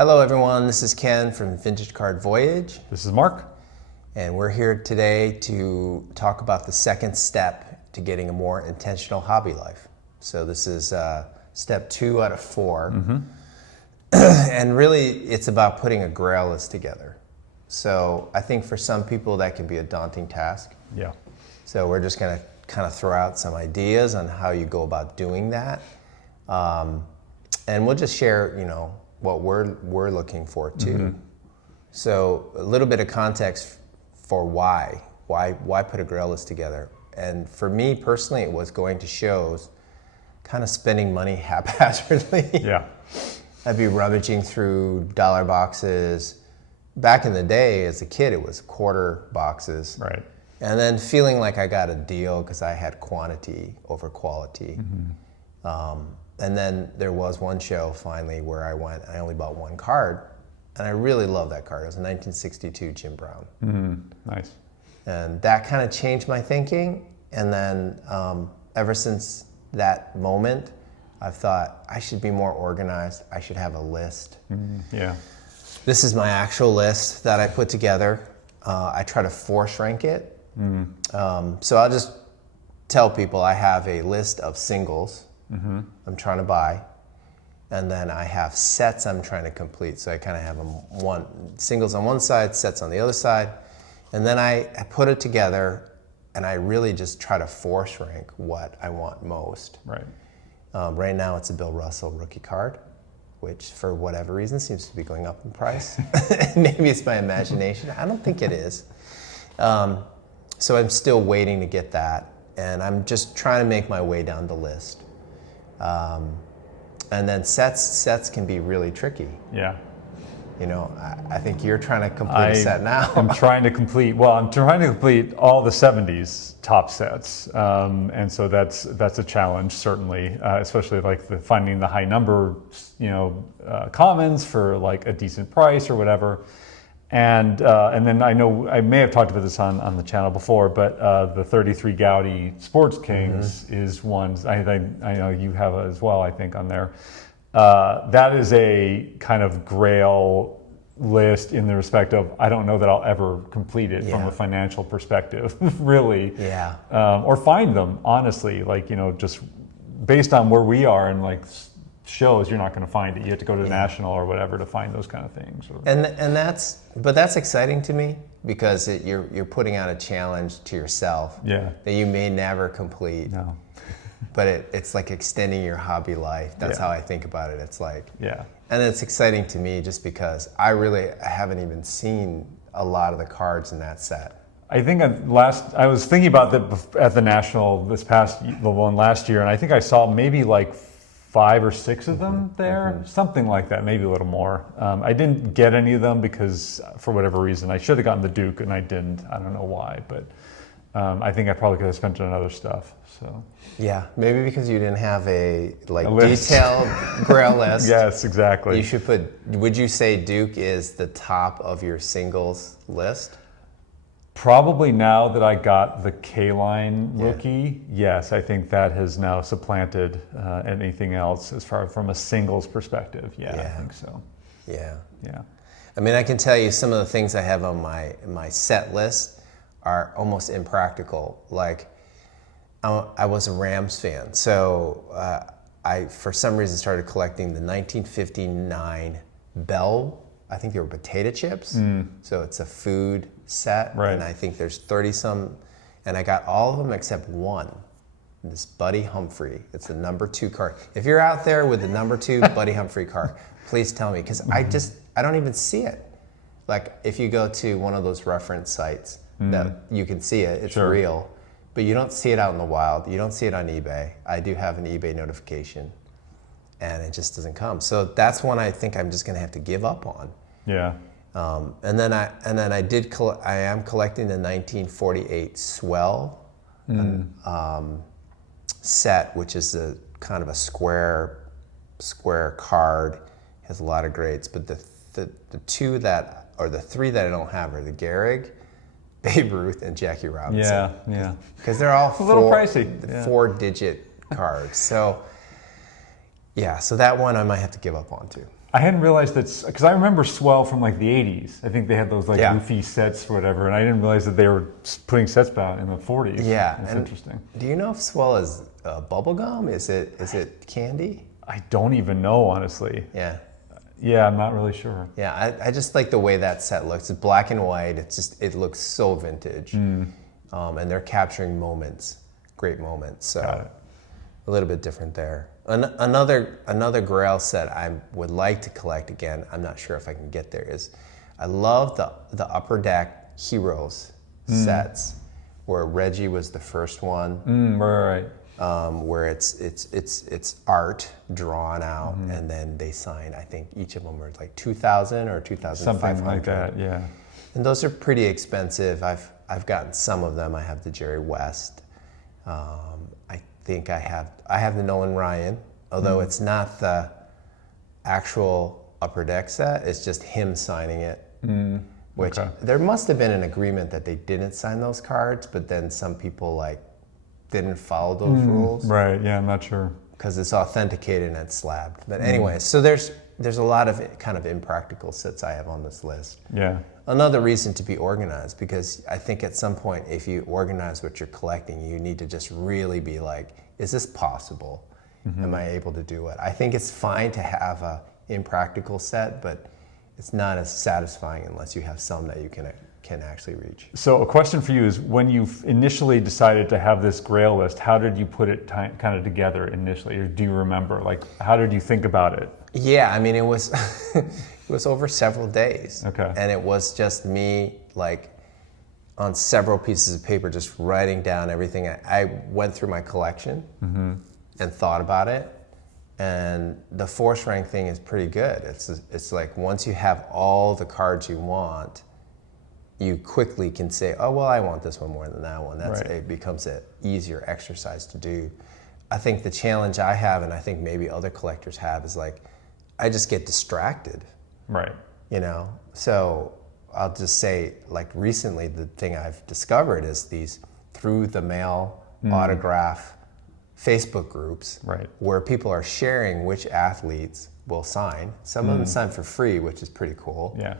Hello everyone, this is Ken from Vintage Card Voyage, This is Mark. and we're here today to talk about the second step to getting a more intentional hobby life. So this is step 2 out of 4, and really it's about putting a Grail list together. So I think for some people that can be a daunting task. Yeah. So we're just going to kind of throw out some ideas on how you go about doing that, and we'll just share, what we're looking for too. So a little bit of context for why put a Grail list together. And for me personally, it was going to shows, kind of spending money haphazardly. Yeah. I'd be rummaging through dollar boxes. Back in the day, as a kid, it was quarter boxes. Right. And then feeling like I got a deal because I had quantity over quality. And then there was one show finally where I went, I only bought one card, and I really loved that card. It was a 1962 Jim Brown. Nice. And that kind of changed my thinking. And then ever since that moment, I've thought I should be more organized. I should have a list. Yeah. This is my actual list that I put together. I try to force rank it. So I'll just tell people I have a list of singles I'm trying to buy, and then I have sets I'm trying to complete. So I kind of have them singles on one side, sets on the other side, and then I put it together, and I really just try to force rank what I want most. Right. Right now it's a Bill Russell rookie card, which for whatever reason seems to be going up in price. Maybe it's my imagination. I don't think it is. So I'm still waiting to get that, and I'm just trying to make my way down the list. And then sets can be really tricky. Yeah. I think you're trying to complete a set now. I'm trying to complete all the 70s top sets. And so that's a challenge, certainly, especially like finding the high number, commons for like a decent price or whatever. And then I know I may have talked about this on the channel before, but the 33 Gaudi Sports Kings is one I know you have as well, I think, on there. That is a kind of Grail list in the respect of I don't know that I'll ever complete it from a financial perspective, really. Yeah. Or find them, honestly, just based on where we are and shows, you're not going to find it. You have to go to the National or whatever to find those kind of things. And that's exciting to me because you're putting out a challenge to yourself that you may never complete. No. But it's like extending your hobby life. That's how I think about it. It's like, and it's exciting to me just because I haven't even seen a lot of the cards in that set. I think I was thinking about that at the National the one last year, and I think I saw maybe 5 or 6 of them there, something like that, maybe a little more. I didn't get any of them because for whatever reason, I should have gotten the Duke and I didn't. I don't know why, but I think I probably could have spent it on other stuff. So yeah, maybe because you didn't have a detailed Grail list. Yes, exactly. You should would you say Duke is the top of your singles list? Probably now that I got the K-Line rookie, yes, I think that has now supplanted anything else as far from a singles perspective. Yeah, I think so. Yeah. Yeah. I mean, I can tell you some of the things I have on my set list are almost impractical. Like, I was a Rams fan, so I for some reason started collecting the 1959 Bell. I think they were potato chips. So it's a food set, and I think there's 30 some, and I got all of them except one. This Buddy Humphrey. It's the number 2 card. If you're out there with the number 2 Buddy Humphrey card, please tell me, because I don't even see it. Like if you go to one of those reference sites, that you can see it. It's real, but you don't see it out in the wild. You don't see it on eBay. I do have an eBay notification, and it just doesn't come. So that's one I think I'm just going to have to give up on. Yeah. And then I am collecting the 1948 Swell set, which is a kind of a square card. Has a lot of grades, but the 3 that I don't have are the Gehrig, Babe Ruth, and Jackie Robinson. Yeah. Because they're all a little pricey. 4-digit cards. So yeah, so that one I might have to give up on too. I hadn't realized that, because I remember Swell from like the 80s. I think they had those like goofy sets or whatever, and I didn't realize that they were putting sets out in the 40s. Yeah, that's interesting. Do you know if Swell is bubble gum? Is it candy? I don't even know, honestly. Yeah. Yeah, I'm not really sure. Yeah, I just like the way that set looks. It's black and white. It looks so vintage, and they're capturing moments, great moments. So a little bit different there. Another Grail set I would like to collect again. I'm not sure if I can get there. Is I love the Upper Deck Heroes sets, where Reggie was the first one. Right. Where it's art drawn out, and then they sign. I think each of them were like 2,000 or 2,500. Something like that, yeah. And those are pretty expensive. I've gotten some of them. I have the Jerry West. I think I have the Nolan Ryan, although it's not the actual Upper Deck set. It's just him signing it. Which there must have been an agreement that they didn't sign those cards, but then some people like didn't follow those rules. Right, yeah, I'm not sure. Because it's authenticated and it's slabbed. But anyway, so there's a lot of kind of impractical sets I have on this list. Yeah. Another reason to be organized, because I think at some point, if you organize what you're collecting, you need to just really be like, is this possible? Am I able to do it? I think it's fine to have a impractical set, but it's not as satisfying unless you have some that you can actually reach. So a question for you is, when you initially decided to have this Grail list, how did you put it kind of together initially? Or do you remember? Like, how did you think about it? Yeah, I mean, it was it was over several days. Okay. And it was just me, like, on several pieces of paper, just writing down everything. I went through my collection and thought about it. And the force rank thing is pretty good. It's like, once you have all the cards you want, you quickly can say, oh, well, I want this one more than that one. It becomes an easier exercise to do. I think the challenge I have, and I think maybe other collectors have, is like, I just get distracted. Right. You know? So I'll just say, like, recently the thing I've discovered is these through the mail autograph Facebook groups where people are sharing which athletes will sign. Some of them sign for free, which is pretty cool. Yeah.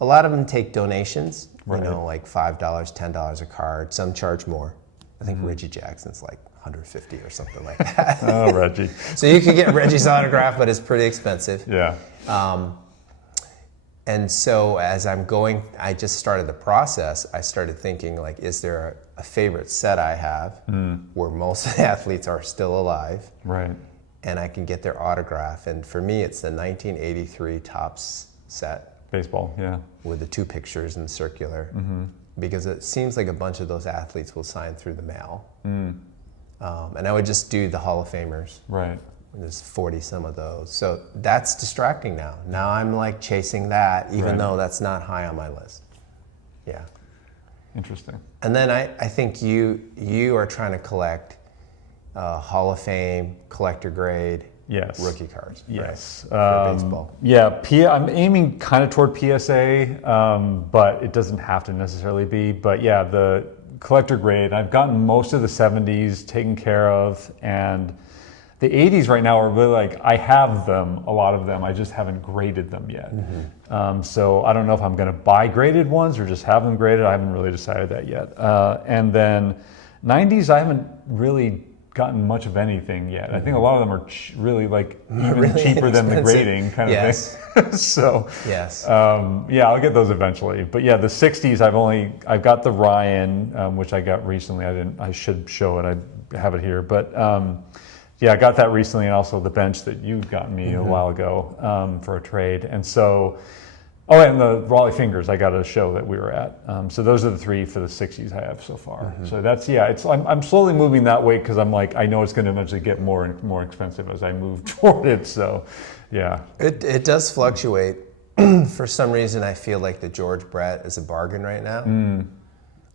A lot of them take donations, you know, like $5, $10 a card. Some charge more. I think Reggie Jackson's like $150 or something like that. Oh, Reggie. So you can get Reggie's autograph, but it's pretty expensive. Yeah. And so as I just started the process, I started thinking, like, is there a favorite set I have where most of the athletes are still alive? Right. And I can get their autograph. And for me, it's the 1983 Topps set. Baseball, yeah. With the two pictures in the circular. Because it seems like a bunch of those athletes will sign through the mail. And I would just do the Hall of Famers. Right. There's 40 some of those. So that's distracting now. Now I'm like chasing that, even though that's not high on my list. Yeah. Interesting. And then I think you are trying to collect Hall of Fame, collector grade, rookie cards. Yes. For baseball. Yeah, I'm aiming kind of toward PSA, but it doesn't have to necessarily be. But yeah, the collector grade, I've gotten most of the 70s taken care of, and the 80s right now are really like, I have them, a lot of them, I just haven't graded them yet. So I don't know if I'm gonna buy graded ones or just have them graded. I haven't really decided that yet. And then 90s, I haven't really gotten much of anything yet. I think a lot of them are really like even really cheaper than the expensive. grading kind of thing. So yeah, I'll get those eventually. But yeah, the 60s, I've got the Ryan, which I got recently. I should show it. I have it here, but yeah, I got that recently, and also the bench that you got me a while ago for a trade. And so, and the Raleigh Fingers, I got a show that we were at. So those are the three for the 60s I have so far. So that's, I'm slowly moving that way, because I'm like, I know it's going to eventually get more and more expensive as I move toward it. So yeah. It does fluctuate. For some reason, I feel like the George Brett is a bargain right now.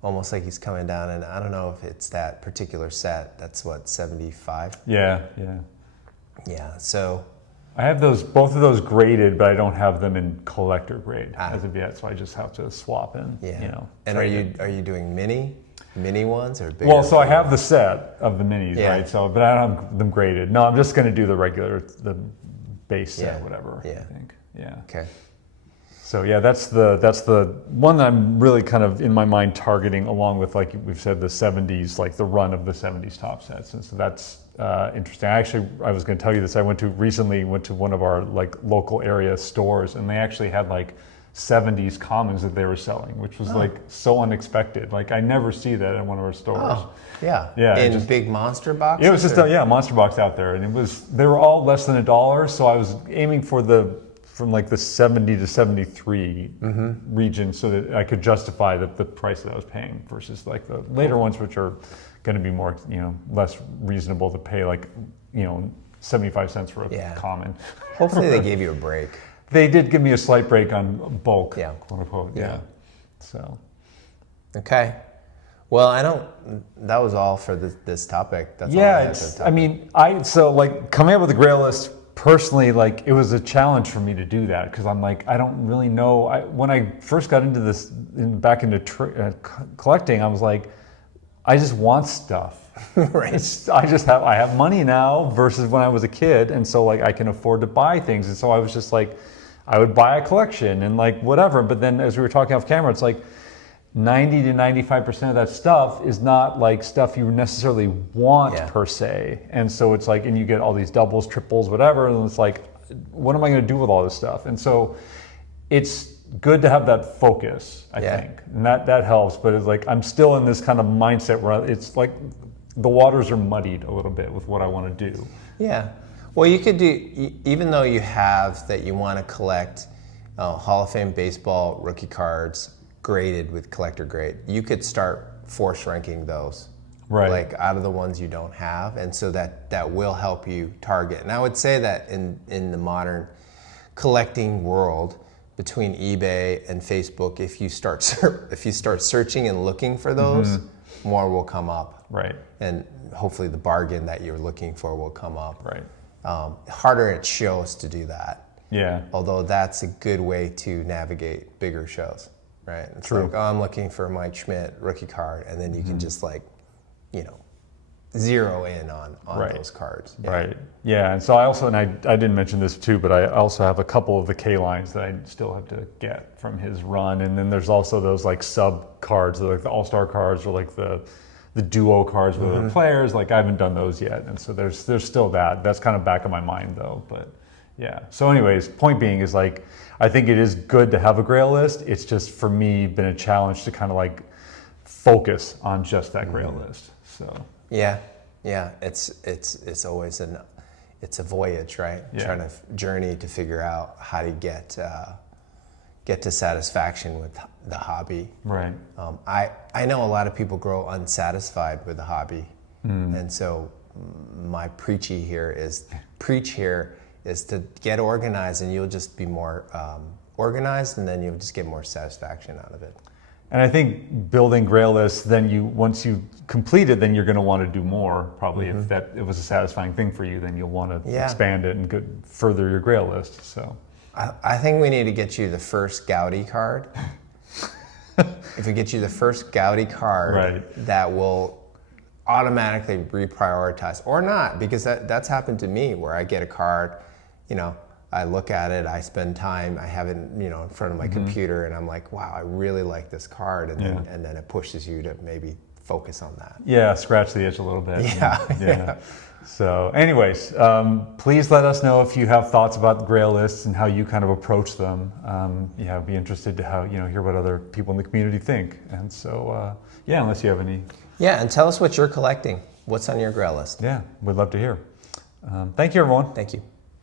Almost like he's coming down, and I don't know if it's that particular set. That's what, 75? Yeah. Yeah, so I have both of those graded, but I don't have them in collector grade as of yet, so I just have to swap in. Yeah. And are you doing mini ones or bigger? Well, so I have the set of the minis, right? So, but I don't have them graded. No, I'm just going to do the regular, the base set, Yeah. whatever. Yeah. I think. Yeah. Okay. So yeah, that's the one that I'm really kind of in my mind targeting, along with, like we've said, the 70s, like the run of the 70s top sets, and so that's interesting. I was going to tell you this. I recently went to one of our like local area stores, and they actually had like 70s commons that they were selling, which was like so unexpected. Like I never see that in one of our stores. Oh, yeah. Yeah, In big monster boxes? It was just a monster box out there, and they were all less than $1. So I was aiming for from like the 70 to 73 region, so that I could justify the price that I was paying versus like the later ones, which are going to be more, less reasonable to pay, like 75 cents for a common. Hopefully they gave you a break. They did give me a slight break on bulk, Yeah. quote unquote. Yeah. So. Okay. Well, that was all for this topic. That's all I had for the topic. So like coming up with the Grail list, personally, like it was a challenge for me to do that, because I'm like, I don't really know. When I first got into this, back into collecting, I was like, I just want stuff. Right. I have money now versus when I was a kid, and so like I can afford to buy things, and so I was just like, I would buy a collection and like whatever. But then as we were talking off camera, it's like 90 to 95% of that stuff is not like stuff you necessarily want per se. And so it's like, and you get all these doubles, triples, whatever, and it's like, what am I going to do with all this stuff? And so it's good to have that focus, I think, and that helps. But it's like, I'm still in this kind of mindset where it's like the waters are muddied a little bit with what I want to do. Yeah. Well, you could do, even though you have that you want to collect Hall of Fame baseball rookie cards graded with collector grade, you could start force ranking those, right? Like out of the ones you don't have, and so that will help you target. And I would say that in the modern collecting world, between eBay and Facebook, if you start searching and looking for those, more will come up, right? And hopefully the bargain that you're looking for will come up, right? Harder at shows to do that. Yeah. Although that's a good way to navigate bigger shows, right? It's True. like, I'm looking for Mike Schmidt rookie card, and then you can just like, zero in on those cards. Yeah. Right. Yeah. And so I didn't mention this too, but I also have a couple of the K lines that I still have to get from his run. And then there's also those like sub cards, like the all-star cards, or like the duo cards with other players. Like I haven't done those yet. And so there's still that. That's kind of back of my mind though. But yeah. So anyways, point being is like, I think it is good to have a Grail list. It's just for me been a challenge to kind of like focus on just that Grail list. So. Yeah. It's always it's a voyage, right? Yeah. Trying to journey to figure out how to get to satisfaction with the hobby. Right. I know a lot of people grow unsatisfied with the hobby, and so my preach here is to get organized, and you'll just be more organized, and then you'll just get more satisfaction out of it. And I think building Grail lists, then once you complete it, then you're going to want to do more. Probably if it was a satisfying thing for you, then you'll want to expand it and further your Grail list. So I think we need to get you the first Gaudi card. If we get you the first Gaudi card, that will automatically reprioritize, or not, because that's happened to me where I get a card, I look at it, I spend time, I have it, in front of my computer, and I'm like, wow, I really like this card, and then it pushes you to maybe focus on that. Yeah, scratch the itch a little bit. Yeah. So anyways, please let us know if you have thoughts about the Grail lists and how you kind of approach them. I'd be interested to hear what other people in the community think. And so, unless you have any. Yeah, and tell us what you're collecting. What's on your Grail list? Yeah, we'd love to hear. Thank you, everyone. Thank you.